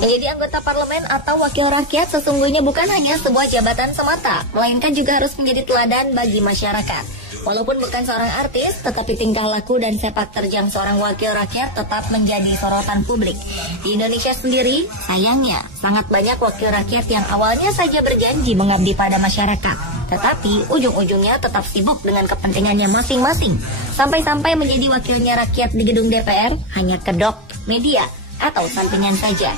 Menjadi anggota parlemen atau wakil rakyat sesungguhnya bukan hanya sebuah jabatan semata, melainkan juga harus menjadi teladan bagi masyarakat. Walaupun bukan seorang artis, tetapi tingkah laku dan sepak terjang seorang wakil rakyat tetap menjadi sorotan publik. Di Indonesia sendiri, sayangnya, sangat banyak wakil rakyat yang awalnya saja berjanji mengabdi pada masyarakat, tetapi ujung-ujungnya tetap sibuk dengan kepentingannya masing-masing, sampai-sampai menjadi wakilnya rakyat di gedung DPR hanya kedok, media, atau sampingan saja.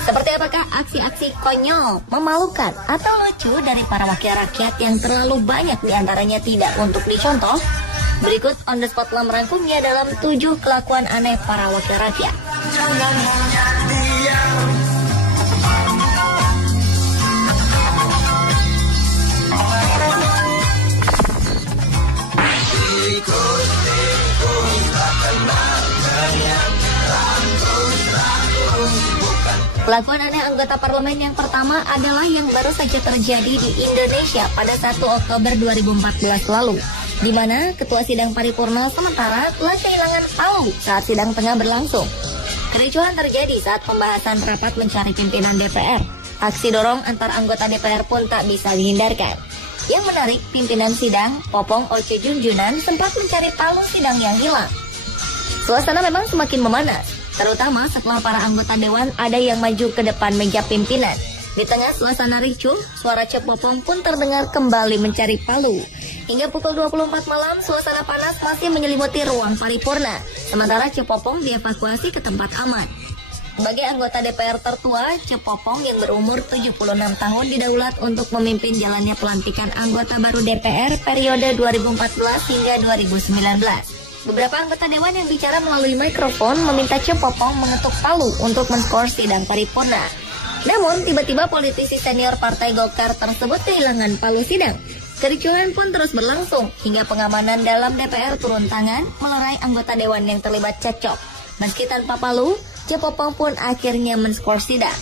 Seperti apakah aksi-aksi konyol, memalukan, atau lucu dari para wakil rakyat yang terlalu banyak diantaranya tidak untuk dicontoh? Berikut On The Spot telah merangkumnya dalam 7 kelakuan aneh para wakil rakyat. Kelakuan aneh anggota parlemen yang pertama adalah yang baru saja terjadi di Indonesia pada 1 Oktober 2014 lalu, di mana ketua sidang paripurna sementara telah kehilangan palu saat sidang tengah berlangsung. Kericuhan terjadi saat pembahasan rapat mencari pimpinan DPR. Aksi dorong antar anggota DPR pun tak bisa dihindarkan. Yang menarik, pimpinan sidang, Popong Oce Junjunan, sempat mencari palu sidang yang hilang. Suasana memang semakin memanas, terutama setelah para anggota dewan ada yang maju ke depan meja pimpinan. Di tengah suasana ricuh, suara Cepopong pun terdengar kembali mencari palu. Hingga pukul 24 malam, suasana panas masih menyelimuti ruang paripurna, sementara Cepopong dievakuasi ke tempat aman. Sebagai anggota DPR tertua, Cepopong yang berumur 76 tahun didaulat untuk memimpin jalannya pelantikan anggota baru DPR periode 2014 hingga 2019. Beberapa anggota dewan yang bicara melalui mikrofon meminta Cepopong mengetuk palu untuk men-skor sidang paripurna. Namun, tiba-tiba politisi senior Partai Golkar tersebut kehilangan palu sidang. Kericuhan pun terus berlangsung hingga pengamanan dalam DPR turun tangan melerai anggota dewan yang terlibat cekcok. Meski tanpa palu, Cepopong pun akhirnya men-skor sidang.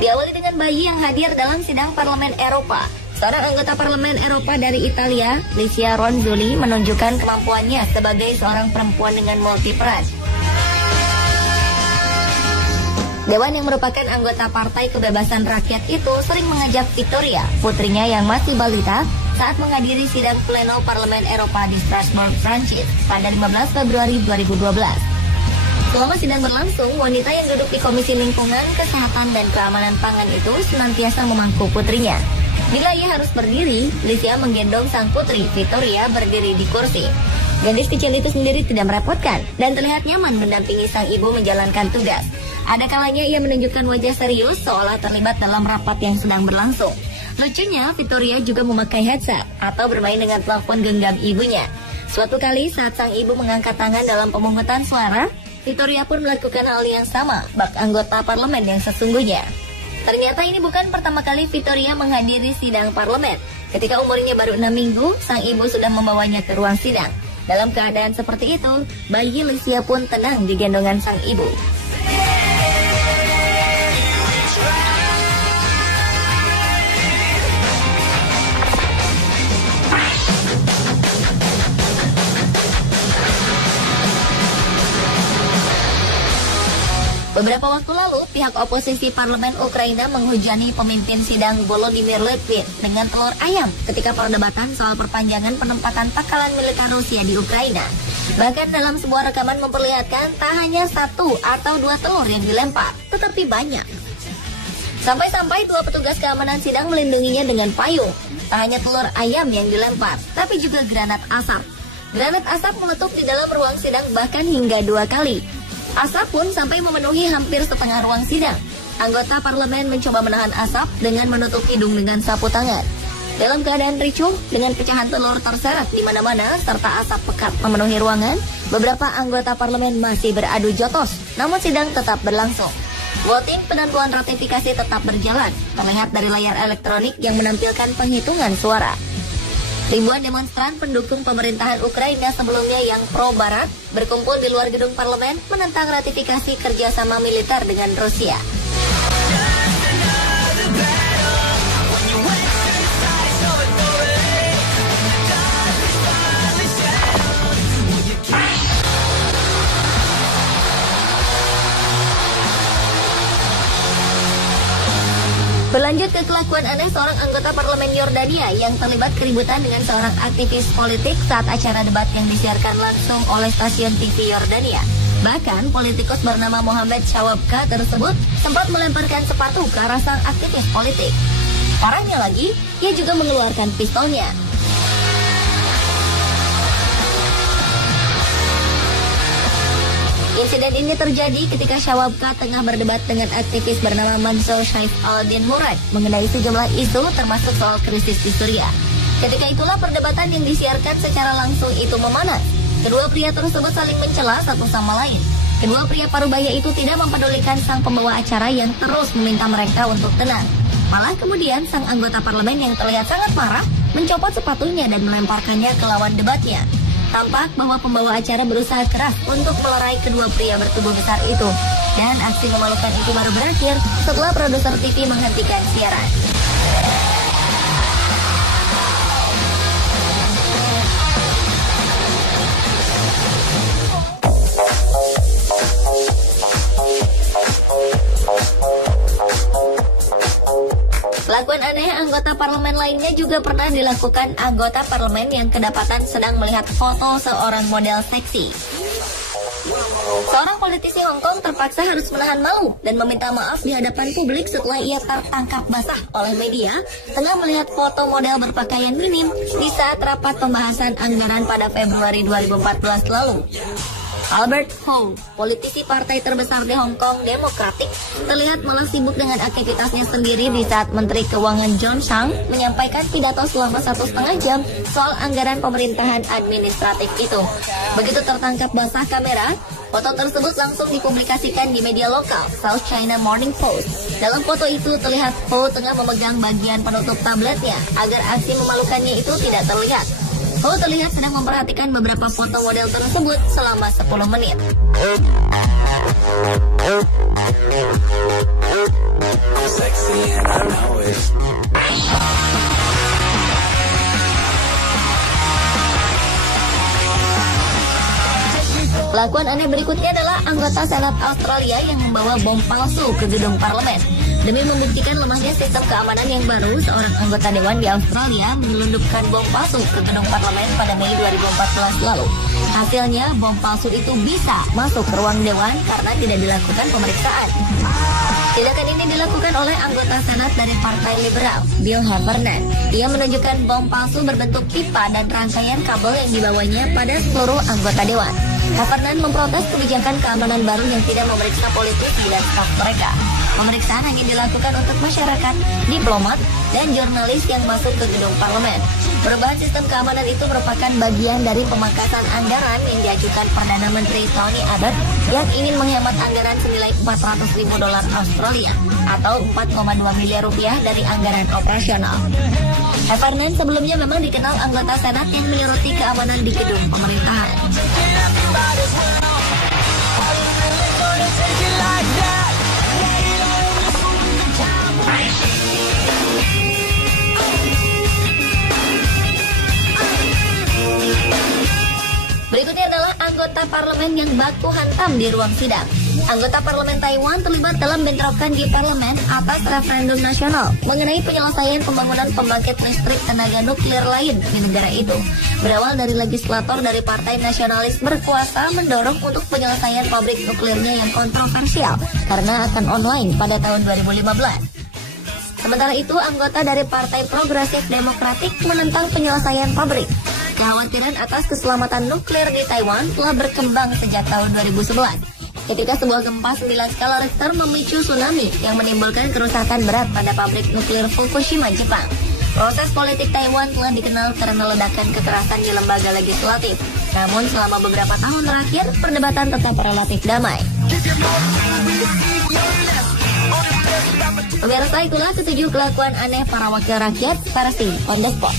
Diawali dengan bayi yang hadir dalam sidang Parlemen Eropa. Seorang anggota Parlemen Eropa dari Italia, Licia Ronzulli, menunjukkan kemampuannya sebagai seorang perempuan dengan multiperan. Dewan yang merupakan anggota Partai Kebebasan Rakyat itu sering mengajak Victoria, putrinya yang masih balita, saat menghadiri sidang pleno Parlemen Eropa di Strasbourg, Prancis pada 15 Februari 2012. Selama sidang berlangsung, wanita yang duduk di Komisi Lingkungan, Kesehatan, dan Keamanan Pangan itu senantiasa memangku putrinya. Bila ia harus berdiri, Licia menggendong sang putri, Victoria, berdiri di kursi. Gadis kecil itu sendiri tidak merepotkan dan terlihat nyaman mendampingi sang ibu menjalankan tugas. Ada kalanya ia menunjukkan wajah serius seolah terlibat dalam rapat yang sedang berlangsung. Lucunya, Victoria juga memakai headset atau bermain dengan telepon genggam ibunya. Suatu kali saat sang ibu mengangkat tangan dalam pemungutan suara, Victoria pun melakukan hal yang sama, bak anggota parlemen yang sesungguhnya. Ternyata ini bukan pertama kali Victoria menghadiri sidang parlemen. Ketika umurnya baru 6 minggu, sang ibu sudah membawanya ke ruang sidang. Dalam keadaan seperti itu, bayi Licia pun tenang di gendongan sang ibu. Beberapa waktu lalu, pihak oposisi parlemen Ukraina menghujani pemimpin sidang Volodymyr Letvin dengan telur ayam ketika perdebatan soal perpanjangan penempatan pangkalan militer Rusia di Ukraina. Bahkan dalam sebuah rekaman memperlihatkan tak hanya 1 atau 2 telur yang dilempar, tetapi banyak. Sampai-sampai 2 petugas keamanan sidang melindunginya dengan payung. Tak hanya telur ayam yang dilempar, tapi juga granat asap. Granat asap meletup di dalam ruang sidang bahkan hingga 2 kali. Asap pun sampai memenuhi hampir setengah ruang sidang. Anggota parlemen mencoba menahan asap dengan menutup hidung dengan sapu tangan. Dalam keadaan ricuh, dengan pecahan telur terseret di mana-mana serta asap pekat memenuhi ruangan, beberapa anggota parlemen masih beradu jotos, namun sidang tetap berlangsung. Voting penentuan ratifikasi tetap berjalan, terlihat dari layar elektronik yang menampilkan penghitungan suara. Ribuan demonstran pendukung pemerintahan Ukraina sebelumnya yang pro-Barat berkumpul di luar gedung parlemen menentang ratifikasi kerjasama militer dengan Rusia. Berlanjut ke kelakuan aneh seorang anggota parlemen Yordania yang terlibat keributan dengan seorang aktivis politik saat acara debat yang disiarkan langsung oleh stasiun TV Yordania. Bahkan politikus bernama Mohammed Shawabka tersebut sempat melemparkan sepatu ke arah sang aktivis politik. Parahnya lagi, ia juga mengeluarkan pistolnya. Insiden ini terjadi ketika Shawabka tengah berdebat dengan aktivis bernama Mansour Saif al-Din Murad mengenai sejumlah isu termasuk soal krisis di Suriah. Ketika itulah perdebatan yang disiarkan secara langsung itu memanas. Kedua pria tersebut saling mencela satu sama lain. Kedua pria parubaya itu tidak mempedulikan sang pembawa acara yang terus meminta mereka untuk tenang. Malah kemudian sang anggota parlemen yang terlihat sangat marah mencopot sepatunya dan melemparkannya ke lawan debatnya. Tampak bahwa pembawa acara berusaha keras untuk melerai kedua pria bertubuh besar itu. Dan aksi memalukan itu baru berakhir setelah produser TV menghentikan siaran. Kelakuan aneh anggota parlemen lainnya juga pernah dilakukan anggota parlemen yang kedapatan sedang melihat foto seorang model seksi. Seorang politisi Hong Kong terpaksa harus menahan malu dan meminta maaf di hadapan publik setelah ia tertangkap basah oleh media tengah melihat foto model berpakaian minim di saat rapat pembahasan anggaran pada Februari 2014 lalu. Albert Ho, politisi partai terbesar di Hong Kong Demokratik, terlihat malah sibuk dengan aktivitasnya sendiri di saat Menteri Keuangan John Tsang menyampaikan pidato selama 1,5 jam soal anggaran pemerintahan administratif itu. Begitu tertangkap basah kamera, foto tersebut langsung dipublikasikan di media lokal, South China Morning Post. Dalam foto itu terlihat Ho tengah memegang bagian penutup tabletnya agar aksi memalukannya itu tidak terlihat. Ho terlihat sedang memperhatikan beberapa foto model tersebut selama 10 menit. Kelakuan aneh berikutnya adalah anggota Senat Australia yang membawa bom palsu ke gedung parlemen. Demi membuktikan lemahnya sistem keamanan yang baru, seorang anggota dewan di Australia menyelundupkan bom palsu ke gedung parlemen pada Mei 2014 lalu. Hasilnya, bom palsu itu bisa masuk ke ruang dewan karena tidak dilakukan pemeriksaan. Tindakan ini dilakukan oleh anggota Senat dari Partai Liberal, Bill Heffernan. Ia menunjukkan bom palsu berbentuk pipa dan rangkaian kabel yang dibawanya pada seluruh anggota dewan. Heffernan memprotes kebijakan keamanan baru yang tidak memeriksa politisi dan staf mereka. Pemeriksaan hanya dilakukan untuk masyarakat, diplomat, dan jurnalis yang masuk ke gedung parlemen. Perubahan sistem keamanan itu merupakan bagian dari pemangkasan anggaran yang diajukan Perdana Menteri Tony Abbott yang ingin menghemat anggaran senilai $400.000 Australia atau 4,2 miliar rupiah dari anggaran operasional. Heffernan sebelumnya memang dikenal anggota Senat yang menyoroti keamanan di gedung pemerintahan. Berikutnya adalah anggota parlemen yang baku hantam di ruang sidang. Anggota parlemen Taiwan terlibat dalam bentrokan di parlemen atas referendum nasional mengenai penyelesaian pembangunan pembangkit listrik tenaga nuklir lain di negara itu. Berawal dari legislator dari Partai Nasionalis berkuasa mendorong untuk penyelesaian pabrik nuklirnya yang kontroversial karena akan online pada tahun 2015. Sementara itu, anggota dari Partai Progresif Demokratik menentang penyelesaian pabrik. Kekhawatiran atas keselamatan nuklir di Taiwan telah berkembang sejak tahun 2011. Ketika sebuah gempa 9 skala Richter memicu tsunami yang menimbulkan kerusakan berat pada pabrik nuklir Fukushima, Jepang. Proses politik Taiwan telah dikenal karena ledakan kekerasan di lembaga legislatif. Namun selama beberapa tahun terakhir, perdebatan tetap relatif damai. Pemirsa, itulah ketujuh kelakuan aneh para wakil rakyat versi On The Spot.